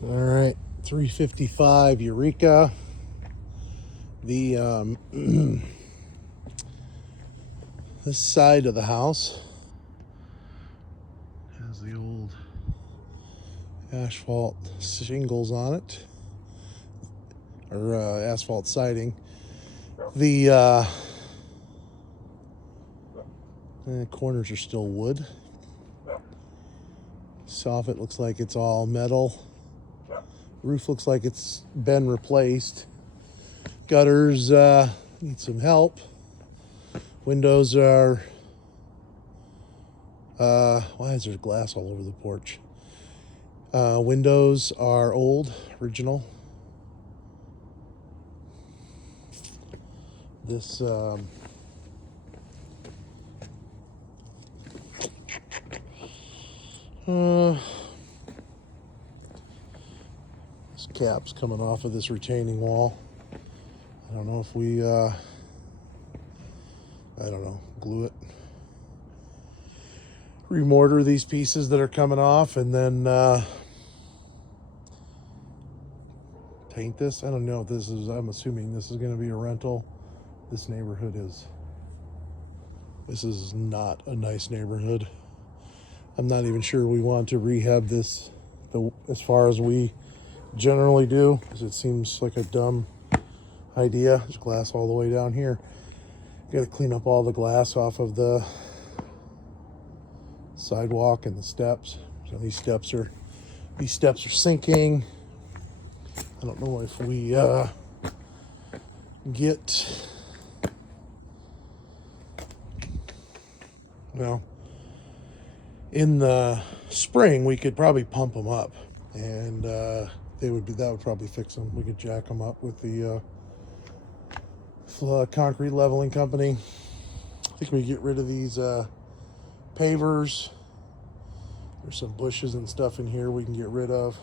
All right, 355 Eureka. The this side of the house has the old asphalt shingles on it, or asphalt siding. The corners are still wood. Soffit looks like it's all metal. Roof looks like it's been replaced. Gutters need some help. Windows are why is there glass all over the porch? Windows are old, original. This this cap's coming off of this retaining wall. I don't know if we glue it. Remortar these pieces that are coming off and then paint this. I don't know if this is, I'm assuming this is going to be a rental. This neighborhood this is not a nice neighborhood. I'm not even sure we want to rehab this as far as we generally do, because it seems like a dumb idea. There's glass all the way down here. Got to clean up all the glass off of the sidewalk and the steps. So these steps are sinking. I don't know if we get, well, in the spring we could probably pump them up, and that would probably fix them. We could jack them up with the concrete leveling company. I think we get rid of these pavers. There's some bushes and stuff in here we can get rid of.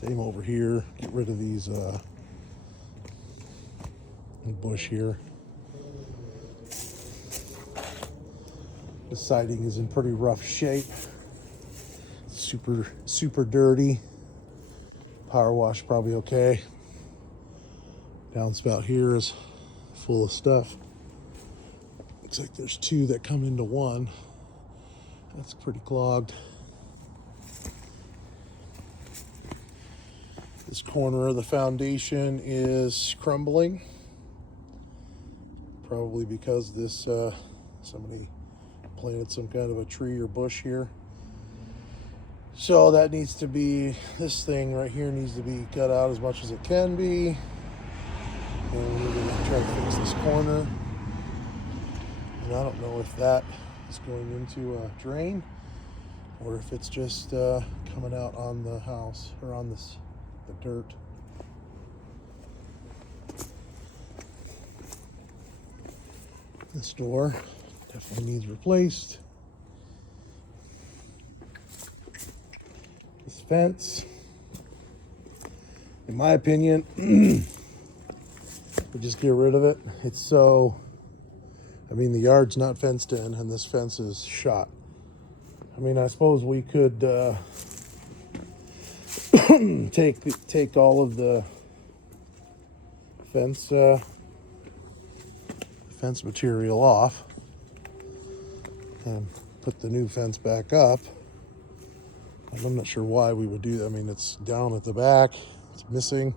Same over here. Get rid of these bush here. The siding is in pretty rough shape. Super dirty. Power wash probably okay. Downspout here is full of stuff. Looks like there's two that come into one. That's pretty clogged. This corner of the foundation is crumbling. Probably because this somebody planted some kind of a tree or bush here. So that needs to be, this thing right here needs to be cut out as much as it can be. And we're going to try to fix this corner. And I don't know if that is going into a drain or if it's just coming out on the house or on the dirt. This door definitely needs replaced. This fence, in my opinion, we just get rid of it. It's so, I mean, the yard's not fenced in and this fence is shot. I mean, I suppose we could take all of the fence material off and put the new fence back up. And I'm not sure why we would do that. I mean, it's down at the back, it's missing.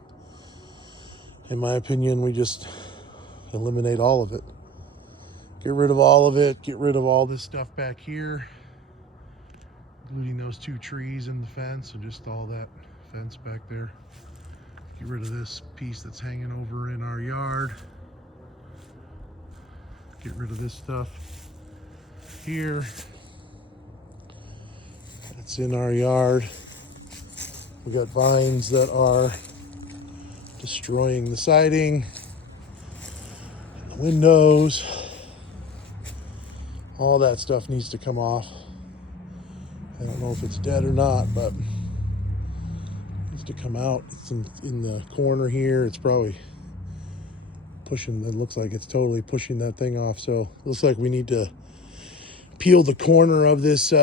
In my opinion, we just eliminate all of it. Get rid of all of it, get rid of all this stuff back here, including those two trees in the fence and just all that fence back there. Get rid of this piece that's hanging over in our yard. Get rid of this stuff here. That's in our yard. We got vines that are destroying the siding, the windows. All that stuff needs to come off. I don't know if it's dead or not, but it needs to come out. It's in the corner here. It's probably pushing, it looks like it's totally pushing that thing off. So it looks like we need to peel the corner of this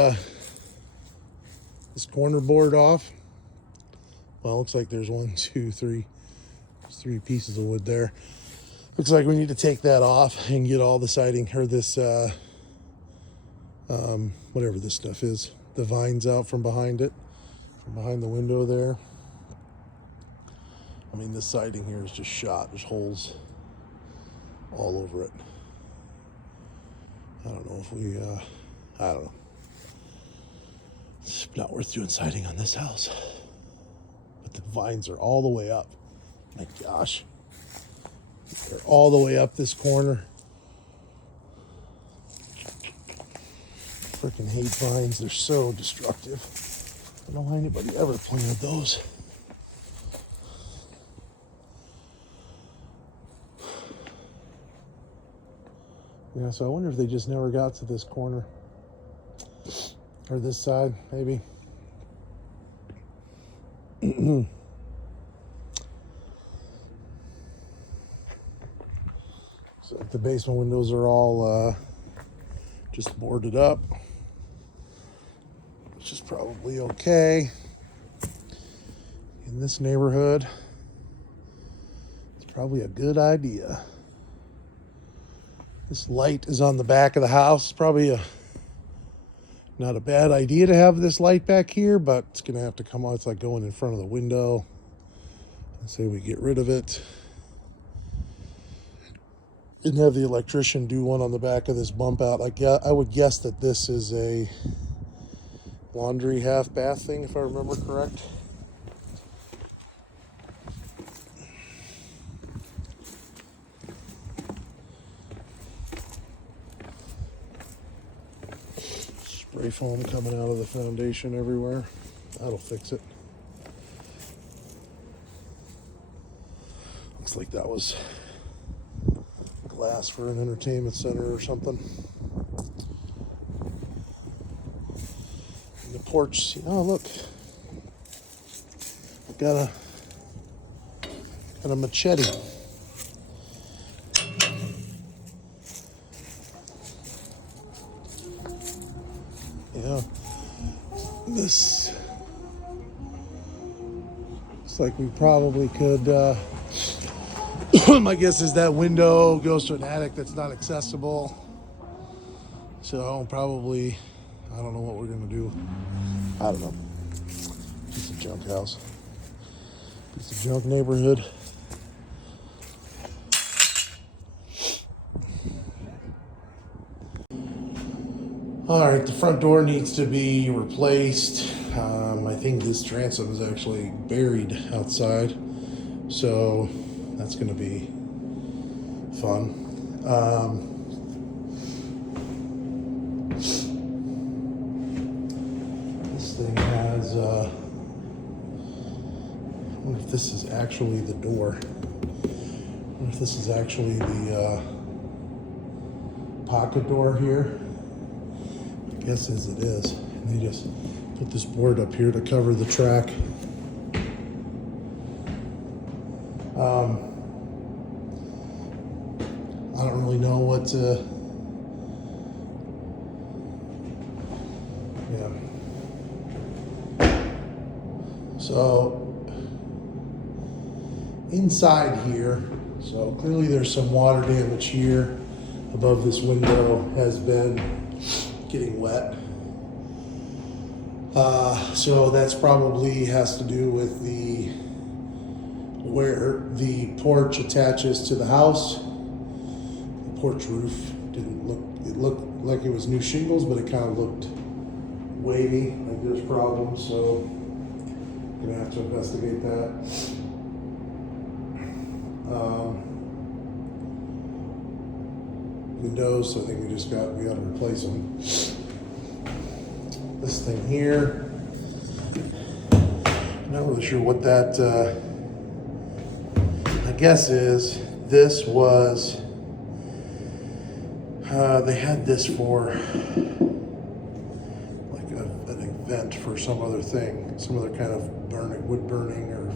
this corner board off. Well, it looks like there's 1, 2, 3. There's 3 pieces of wood there. Looks like we need to take that off and get all the siding, or this, whatever this stuff is, the vines out from behind it, from behind the window there. I mean, this siding here is just shot. There's holes all over it. I don't know if we, I don't know. It's not worth doing siding on this house. But the vines are all the way up. My gosh. They're all the way up this corner. Freaking hate vines. They're so destructive. I don't know why anybody ever planted those. Yeah, so I wonder if they just never got to this corner. Or this side, maybe. So the basement windows are all just boarded up, which is probably okay. In this neighborhood, it's probably a good idea. This light is on the back of the house. Probably not a bad idea to have this light back here, but it's gonna have to come on. It's like going in front of the window. I say we get rid of it and have the electrician do one on the back of this bump out. I would guess that this is a laundry half bath thing, if I remember correct. Spray foam coming out of the foundation everywhere. That'll fix it. Looks like that was glass for an entertainment center or something. And the porch, oh look, I've got a machete. Yeah, this looks like we probably could, my guess is that window goes to an attic that's not accessible. So probably, I don't know what we're gonna do. I don't know. Just a junk house. It's a junk neighborhood. All right, the front door needs to be replaced. I think this transom is actually buried outside, so that's going to be fun. This thing has, I wonder if this is actually the door. I wonder if this is actually the pocket door here. I guess as it is. And they just put this board up here to cover the track. I don't really know what to, so inside here, so clearly there's some water damage here above this window, has been getting wet. So that's probably has to do with where the porch attaches to the house. The porch roof didn't look, it looked like it was new shingles, but it kind of looked wavy, like there's problems, so I'm gonna have to investigate that. Windows, so I think we got to replace them. This thing here, I'm not really sure what that, I guess is, this was, they had this for like an event for some other thing, some other kind of wood burning or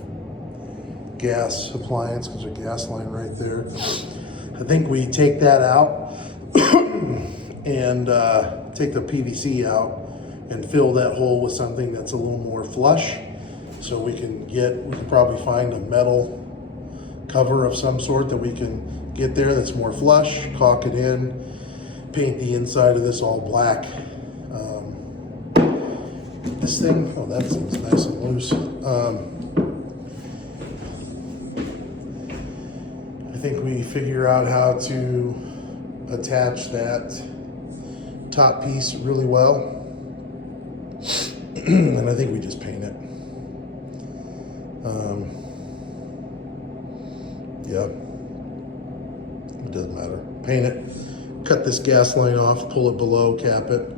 gas appliance, because there's a gas line right there. I think we take that out and take the PVC out and fill that hole with something that's a little more flush. So we can probably find a metal cover of some sort that we can get there that's more flush, caulk it in, paint the inside of this all black. This thing, oh, that seems nice and loose. I think we figure out how to attach that top piece really well. And I think we just paint it. Yeah, it doesn't matter. Paint it, cut this gas line off, pull it below, cap it,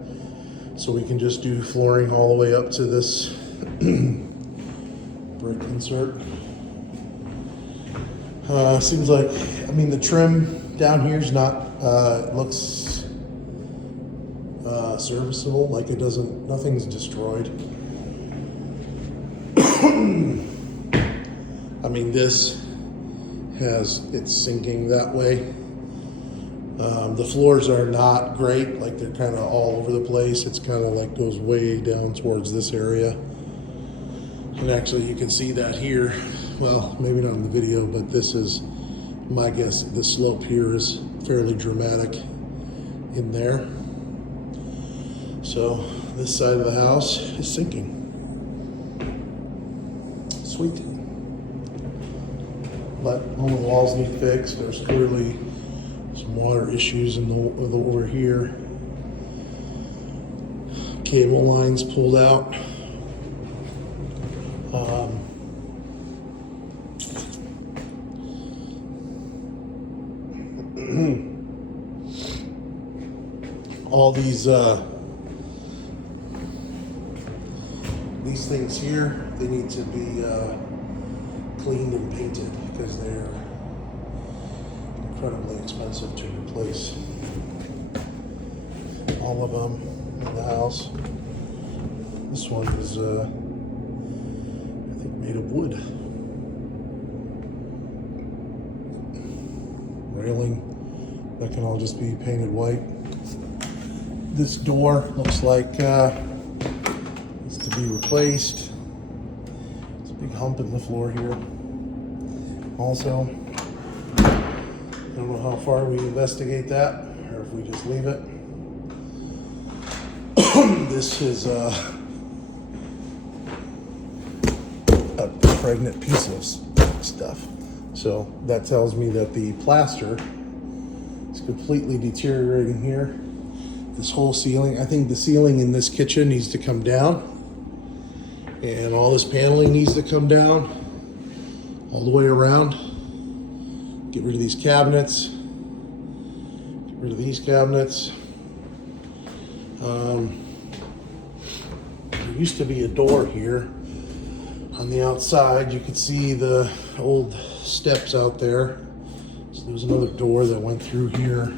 so we can just do flooring all the way up to this brick insert. Seems like, I mean, the trim down here is not, it looks serviceable, like it doesn't, nothing's destroyed. I mean, this it's sinking that way. The floors are not great, like they're kind of all over the place. It's kind of like goes way down towards this area. And actually you can see that here. Well, maybe not in the video, but this is, my guess, the slope here is fairly dramatic in there. So this side of the house is sinking. Sweet. But all the walls need fixed. There's clearly some water issues in the over here. Cable lines pulled out. All these things here, they need to be cleaned and painted because they're incredibly expensive to replace. All of them in the house. This one is, I think, made of wood. Railing, that can all just be painted white. This door looks like needs to be replaced. There's a big hump in the floor here. Also, I don't know how far we investigate that or if we just leave it. This is a pregnant piece of stuff. So that tells me that the plaster is completely deteriorating here. This whole ceiling, I think the ceiling in this kitchen needs to come down. And all this paneling needs to come down all the way around. Get rid of these cabinets. Get rid of these cabinets. There used to be a door here on the outside. You could see the old steps out there. So there was another door that went through here.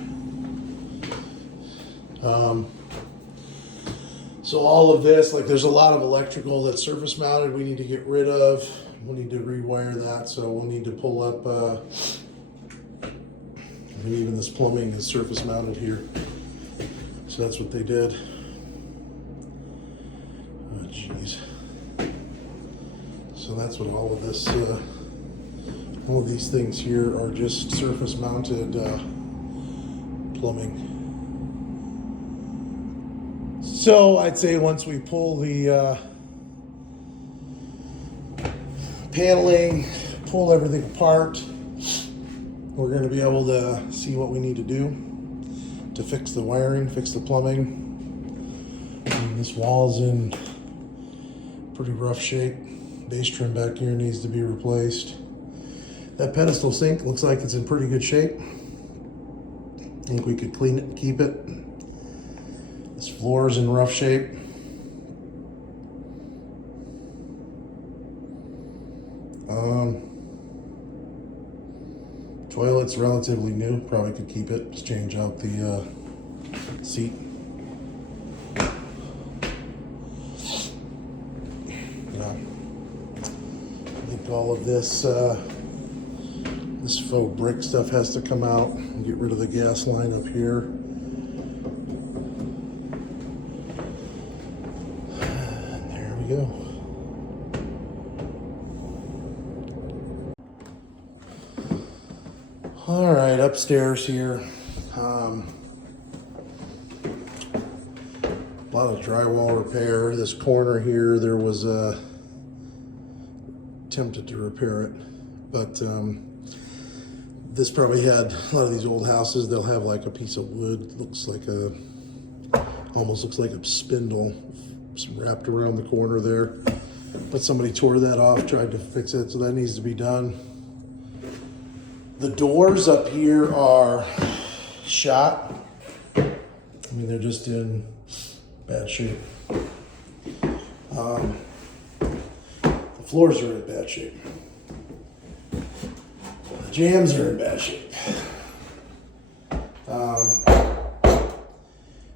So all of this, like there's a lot of electrical that's surface mounted we need to get rid of. We'll need to rewire that, so we'll need to pull up, and even this plumbing is surface mounted here. So that's what they did. Oh, jeez. So that's what all of this, all of these things here are just surface mounted plumbing. So I'd say once we pull the paneling, pull everything apart, we're going to be able to see what we need to do to fix the wiring, fix the plumbing. And this wall's in pretty rough shape. Base trim back here needs to be replaced. That pedestal sink looks like it's in pretty good shape. I think we could clean it and keep it. This floor is in rough shape. Toilet's relatively new, probably could keep it. Just change out the seat. Yeah. I think all of this this faux brick stuff has to come out and get rid of the gas line up here. we go. All right, upstairs here. A lot of drywall repair. This corner here, there was attempted to repair it, but this probably had a lot of these old houses. They'll have like a piece of wood, almost looks like a spindle wrapped around the corner there. But somebody tore that off, tried to fix it, so that needs to be done. The doors up here are shot. I mean, they're just in bad shape. The floors are in bad shape. The jambs are in bad shape.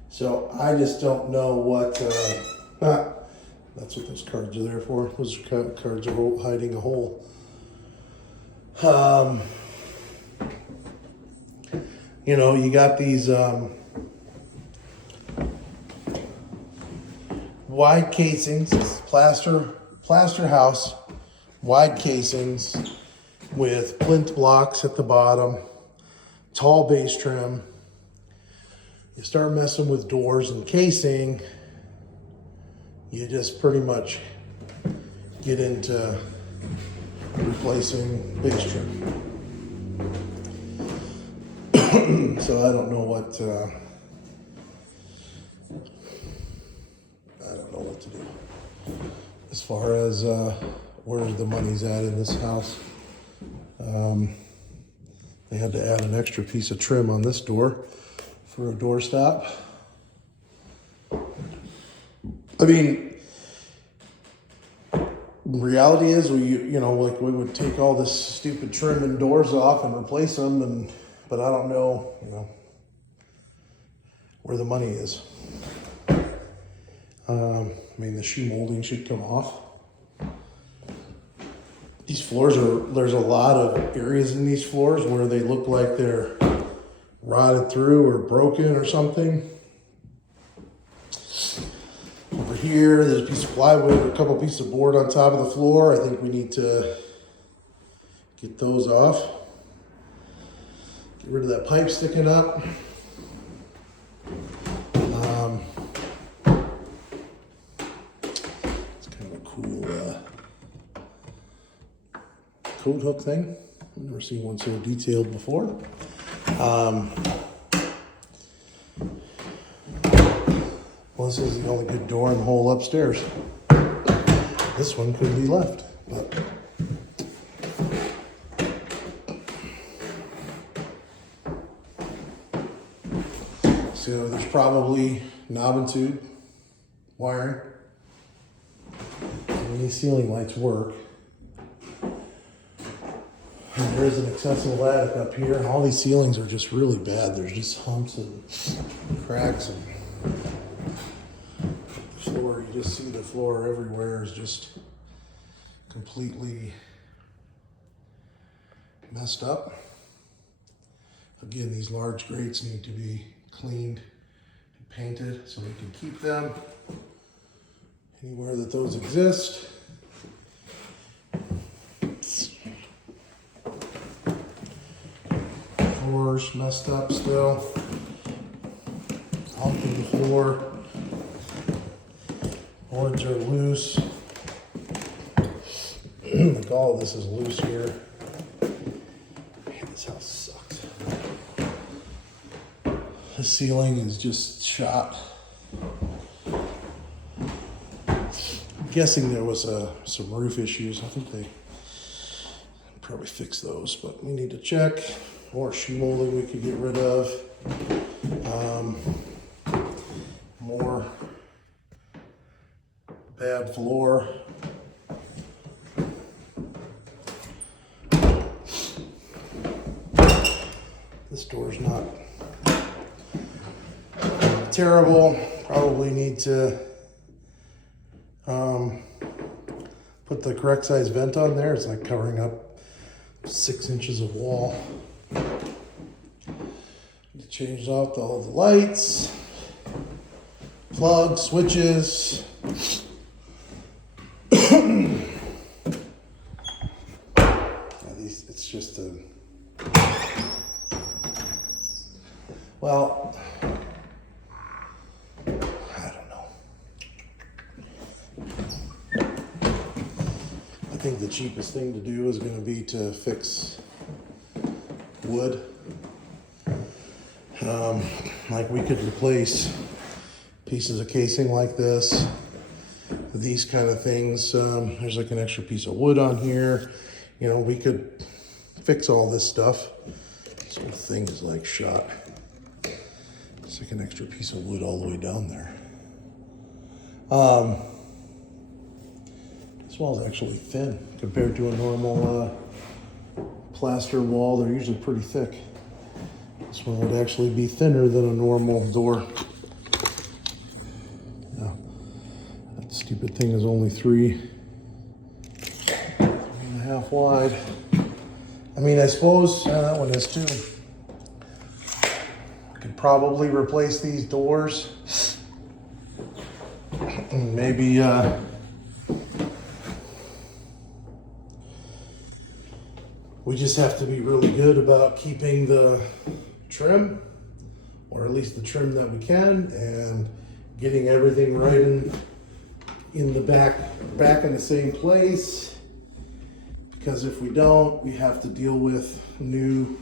So I just don't know what, that's what those cards are there for. Those cards are hiding a hole. You know, you got these wide casings, plaster house, wide casings with plinth blocks at the bottom, tall base trim. You start messing with doors and casing, you just pretty much get into replacing base trim. So I don't know what to do as far as where the money's at in this house. They had to add an extra piece of trim on this door for a doorstop. I mean, reality is we would take all this stupid trim and doors off and replace them, but I don't know, where the money is. I mean, the shoe molding should come off. These floors there's a lot of areas in these floors where they look like they're rotted through or broken or something. Over here, there's a piece of plywood, a couple pieces of board on top of the floor. I think we need to get those off. Get rid of that pipe sticking up. It's kind of a cool coat hook thing. I've never seen one so detailed before. Well, this is the only good door in the whole upstairs. This one could be left, but so there's probably knob and tube wiring. And these ceiling lights work. And there is an accessible attic up here, and all these ceilings are just really bad. There's just humps and cracks, and the floor, you just see the floor everywhere is just completely messed up. Again, these large grates need to be cleaned and painted so we can keep them anywhere that those exist. Floor's messed up still. Hump in the floor. Boards are loose. Like all of this is loose here. Man, this house sucks. The ceiling is just shot. I'm guessing there was some roof issues. I think they probably fixed those, but we need to check. More shoe molding we could get rid of. More bad floor. This door's not terrible. Probably need to put the correct size vent on there. It's like covering up 6 inches of wall. Changed out all the lights, plugs, switches. think the cheapest thing to do is going to be to fix wood. Like we could replace pieces of casing like this with these kind of things. There's like an extra piece of wood on here. You know, we could fix all this stuff. This whole thing is like shot. It's like an extra piece of wood all the way down there. This wall is actually thin compared to a normal plaster wall. They're usually pretty thick. This one would actually be thinner than a normal door. Yeah, that stupid thing is only 3.5 wide. I mean, I suppose that one is too. I could probably replace these doors. Maybe we just have to be really good about keeping the trim, or at least the trim that we can, and getting everything right in the back in the same place. Because if we don't, we have to deal with new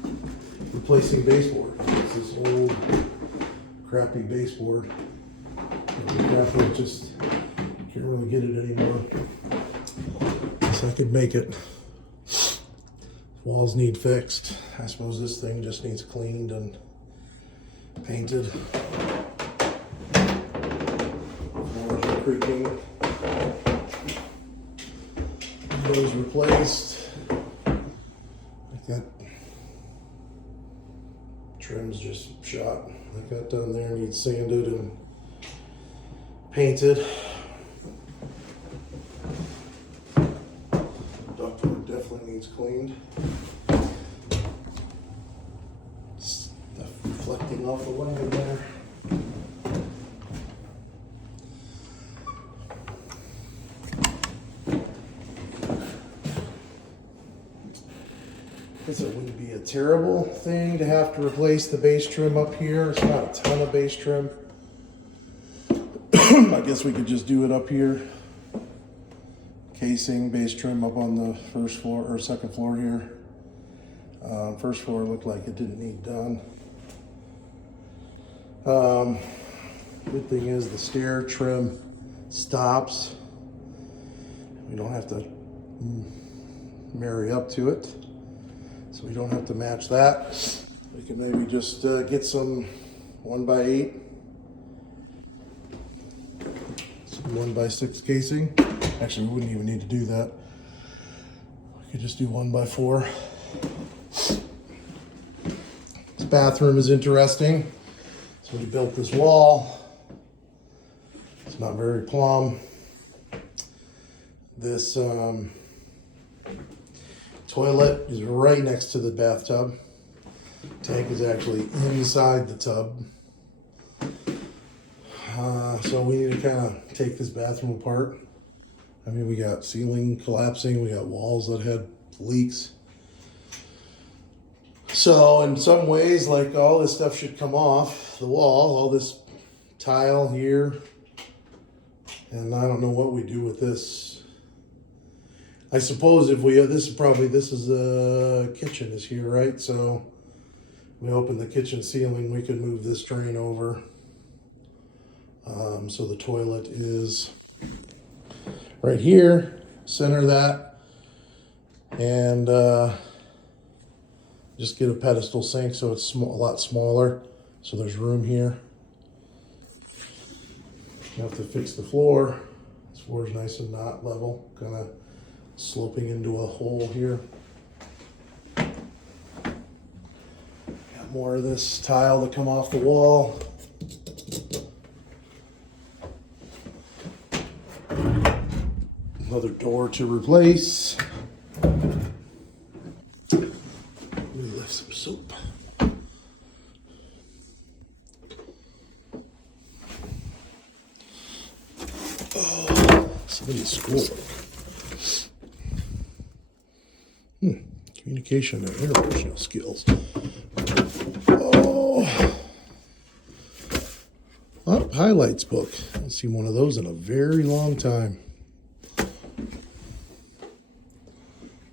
replacing baseboard. It's this old crappy baseboard. It just can't really get it anymore. So I could make it. Walls need fixed. I suppose this thing just needs cleaned and painted. Floors are creaking. Windows replaced. Like that. Trim's just shot. Like that down there needs sanded and painted. Ductwork definitely needs cleaned. Stuff reflecting off the window there. I guess it wouldn't be a terrible thing to have to replace the base trim up here. It's not a ton of base trim. I guess we could just do it up here. Casing, base trim up on the first floor or second floor here. First floor looked like it didn't need done. Good thing is the stair trim stops. We don't have to marry up to it. So we don't have to match that. We can maybe just get some 1x8. 1x6 casing. Actually, we wouldn't even need to do that. We could just do 1x4. This bathroom is interesting. So we built this wall. It's not very plumb. This toilet is right next to the bathtub. Tank is actually inside the tub. So we need to kind of take this bathroom apart. I mean, we got ceiling collapsing, we got walls that had leaks. So in some ways, like, all this stuff should come off the wall, all this tile here. And I don't know what we do with this. I suppose if we, this is the kitchen is here, right? So we open the kitchen ceiling, we could move this drain over. So the toilet is right here, center that, and just get a pedestal sink so it's a lot smaller, so there's room here. You have to fix the floor. This floor is nice and not level, kind of sloping into a hole here. Got more of this tile to come off the wall. Another door to replace. Let me lift some soap. Oh, somebody's schoolwork. Communication and interpersonal skills. Oh, highlights book. I haven't seen one of those in a very long time.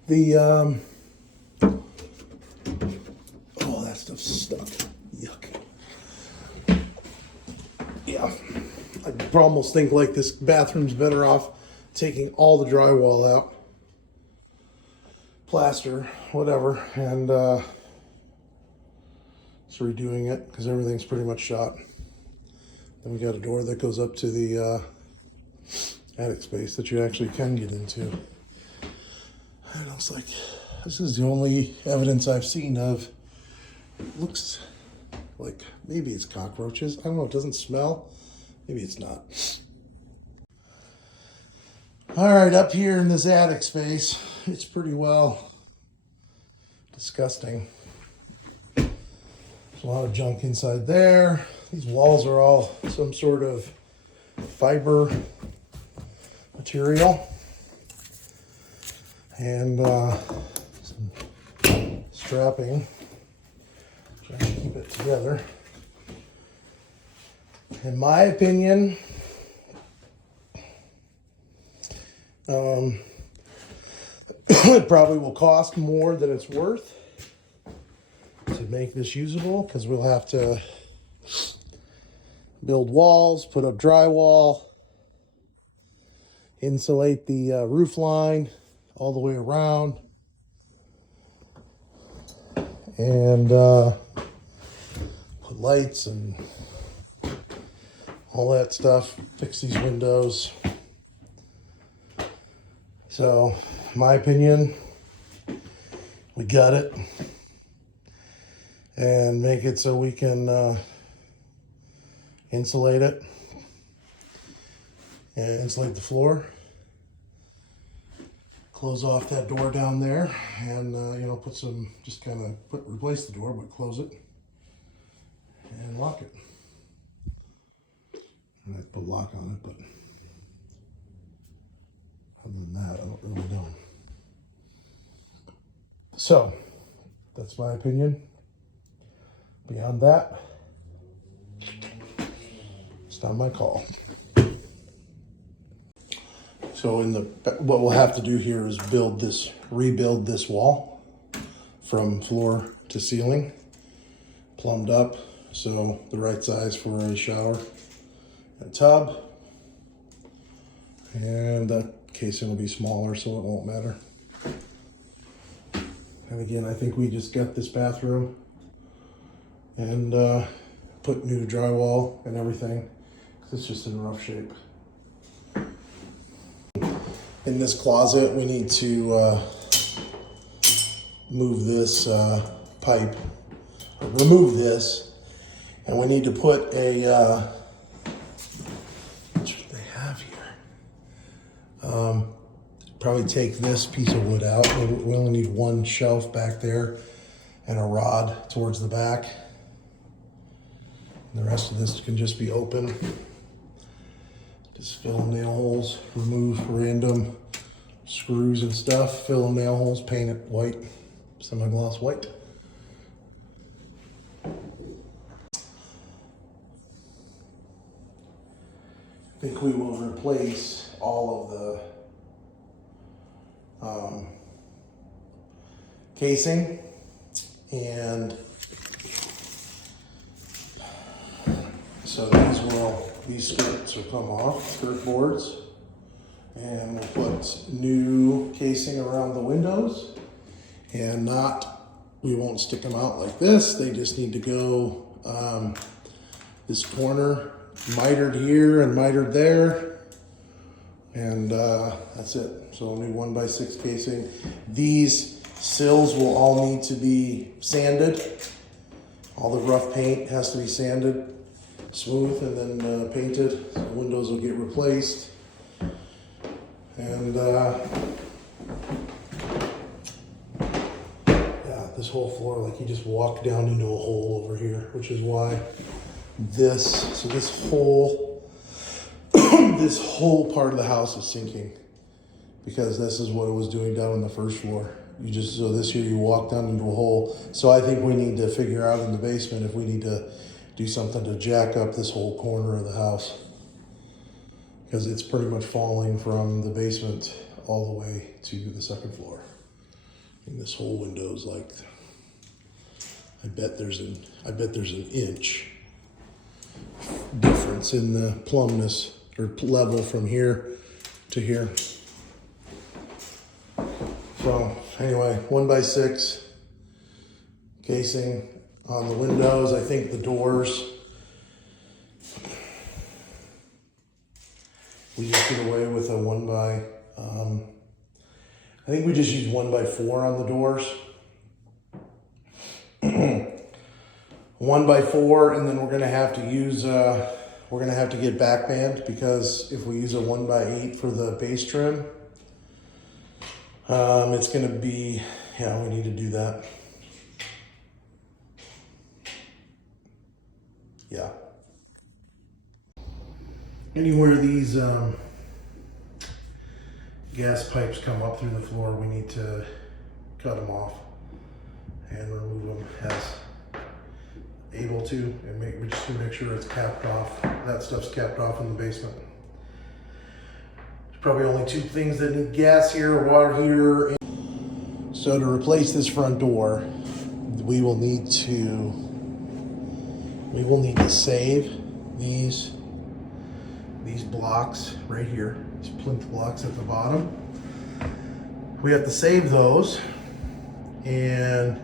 The, oh, that stuff's stuck. Yuck. Yeah, I almost think like this bathroom's better off taking all the drywall out, plaster, whatever, and just redoing it because everything's pretty much shot. Then we got a door that goes up to the attic space that you actually can get into. And I was like, this is the only evidence I've seen of, looks like maybe it's cockroaches. I don't know, it doesn't smell. Maybe it's not. All right, up here in this attic space, it's pretty well disgusting. There's a lot of junk inside there. These walls are all some sort of fiber material. And some strapping, trying to keep it together. In my opinion, it probably will cost more than it's worth to make this usable, because we'll have to build walls, put up drywall, insulate the roof line all the way around, and put lights and all that stuff, fix these windows. So, in my opinion, we got it, and make it so we can insulate it and insulate the floor. Close off that door down there, and you know, put some, just kind of replace the door, but close it and lock it. And I put a lock on it, but other than that, I don't really know. So that's my opinion. Beyond that, it's not my call. So what we'll have to do here is rebuild this wall from floor to ceiling, plumbed up, so the right size for a shower and tub. And that casing will be smaller, so it won't matter. And again, I think we just got this bathroom and put new drywall and everything, because it's just in rough shape. In this closet, we need to move this pipe, or remove this, and we need to put a, what should they have here? Probably take this piece of wood out. We only need one shelf back there and a rod towards the back. And the rest of this can just be open. Just fill in nail holes, remove random screws and stuff, fill in nail holes, paint it white, semi-gloss white. I think we will replace all of the casing, and so these skirts will come off, skirt boards, and we'll put new casing around the windows, and we won't stick them out like this. They just need to go this corner mitered here and mitered there, and that's it. So new 1x6 casing. These sills will all need to be sanded. All the rough paint has to be sanded smooth and then painted. So windows will get replaced. And yeah, this whole floor, like you just walk down into a hole over here, which is why this whole this whole part of the house is sinking, because this is what it was doing down on the first floor. So this year you walk down into a hole. So I think we need to figure out in the basement if we need to do something to jack up this whole corner of the house, because it's pretty much falling from the basement all the way to the second floor. And this whole window is like, I bet there's an inch difference in the plumbness or level from here to here. So anyway, 1x6 casing on the windows. I think the doors, we just did away with a I think we just used 1x4 on the doors. 1x4, and then we're gonna have to use, we're gonna have to get back band, because if we use a 1x8 for the base trim, it's gonna be, yeah, we need to do that. Yeah. Anywhere these gas pipes come up through the floor, we need to cut them off and remove them as able to, and we just make sure it's capped off. That stuff's capped off in the basement. There's probably only two things that need gas here, water heater. So to replace this front door, we will need to save these blocks right here, these plinth blocks at the bottom. We have to save those, and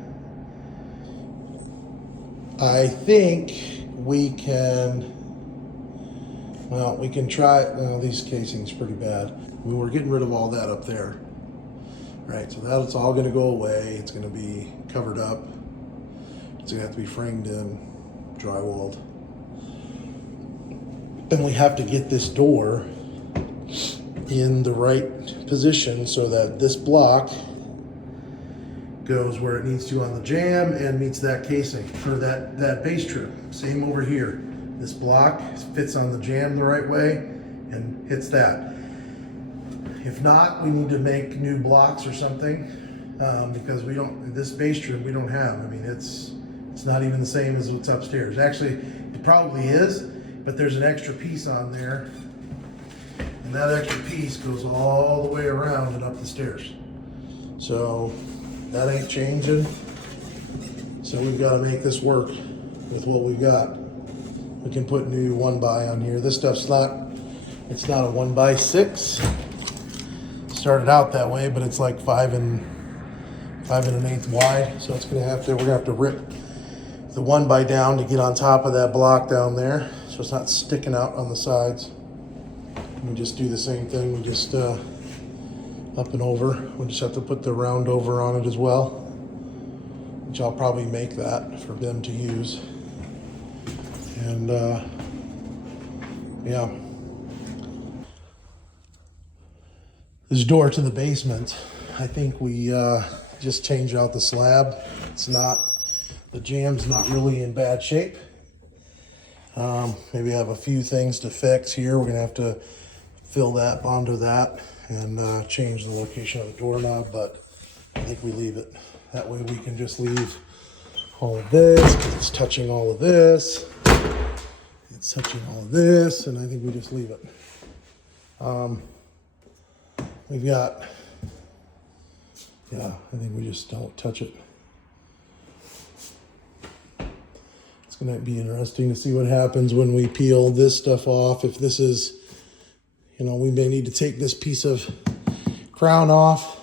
I think we can try, these casings pretty bad. We were getting rid of all that up there. Right, so that's all gonna go away. It's gonna be covered up. It's gonna have to be framed in, drywalled. Then we have to get this door in the right position so that this block goes where it needs to on the jamb and meets that casing for that base trim. Same over here. This block fits on the jamb the right way and hits that. If not, we need to make new blocks or something, because this base trim we don't have. I mean, it's not even the same as what's upstairs. Actually, it probably is, but there's an extra piece on there, and that extra piece goes all the way around and up the stairs. So that ain't changing. So we've got to make this work with what we've got. We can put new 1x on here. This stuff's it's not a 1x6. Started out that way, but it's like 5 1/8 wide. So we're gonna have to rip the 1x down to get on top of that block down there, so it's not sticking out on the sides. We just do the same thing. We just up and over. We just have to put the round over on it as well, which I'll probably make that for them to use. And yeah. This door to the basement, I think we just changed out the slab. The jamb's not really in bad shape. Maybe have a few things to fix here. We're gonna have to fill that onto that and change the location of the doorknob, but I think we leave it. That way we can just leave all of this, because it's touching all of this. It's touching all of this, and I think we just leave it. We've got, yeah, I think we just don't touch it. It's gonna be interesting to see what happens when we peel this stuff off. If this is, we may need to take this piece of crown off.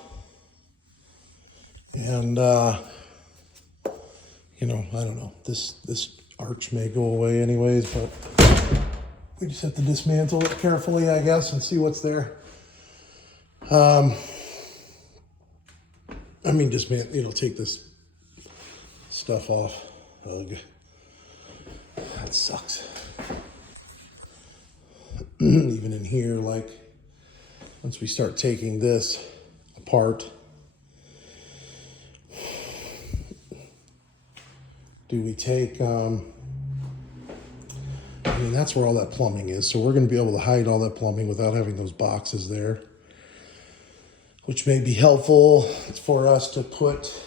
And, I don't know, this arch may go away anyways, but we just have to dismantle it carefully, I guess, and see what's there. Just, take this stuff off. Ugh. That sucks. Even in here, like, once we start taking this apart, do we take, that's where all that plumbing is. So we're going to be able to hide all that plumbing without having those boxes there, which may be helpful for us to put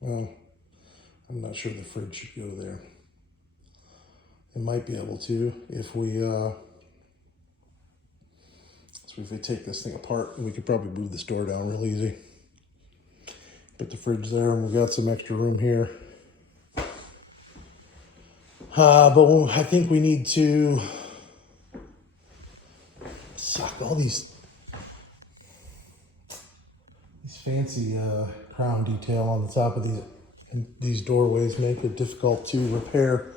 well, I'm not sure the fridge should go there. It might be able to if we So if we take this thing apart, we could probably move this door down real easy. Put the fridge there, and we've got some extra room here. But I think we need to suck all these fancy crown detail on the top of these doorways make it difficult to repair.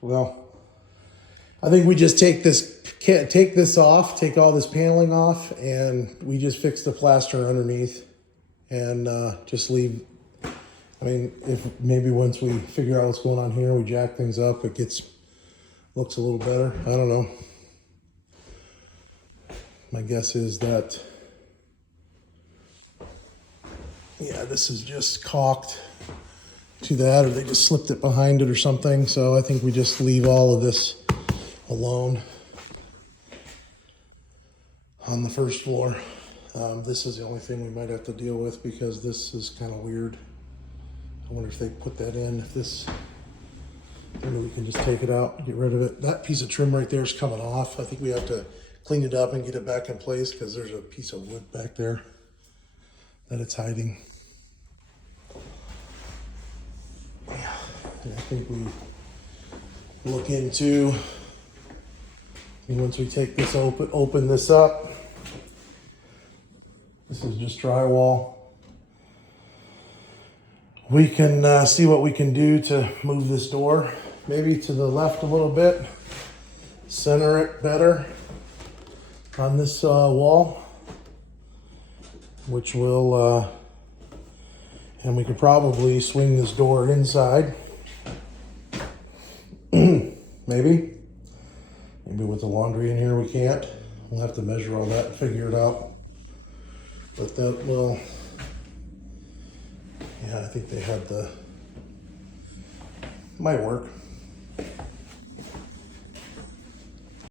Well, I think we just take this off, take all this paneling off, and we just fix the plaster underneath, and just leave. I mean, if maybe once we figure out what's going on here, we jack things up, it looks a little better. I don't know. My guess is that, yeah, this is just caulked to that, or they just slipped it behind it or something. So I think we just leave all of this alone on the first floor. This is the only thing we might have to deal with because this is kind of weird. I wonder if they put that in. Maybe we can just take it out and get rid of it. That piece of trim right there is coming off. I think we have to clean it up and get it back in place because there's a piece of wood back there that it's hiding. Yeah, and I think we look into, and once we take this open this up, this is just drywall. We can see what we can do to move this door, maybe to the left a little bit, center it better on this wall, which will, and we could probably swing this door inside. Maybe with the laundry in here we can't. We'll have to measure all that and figure it out. But that will, yeah, I think they had might work.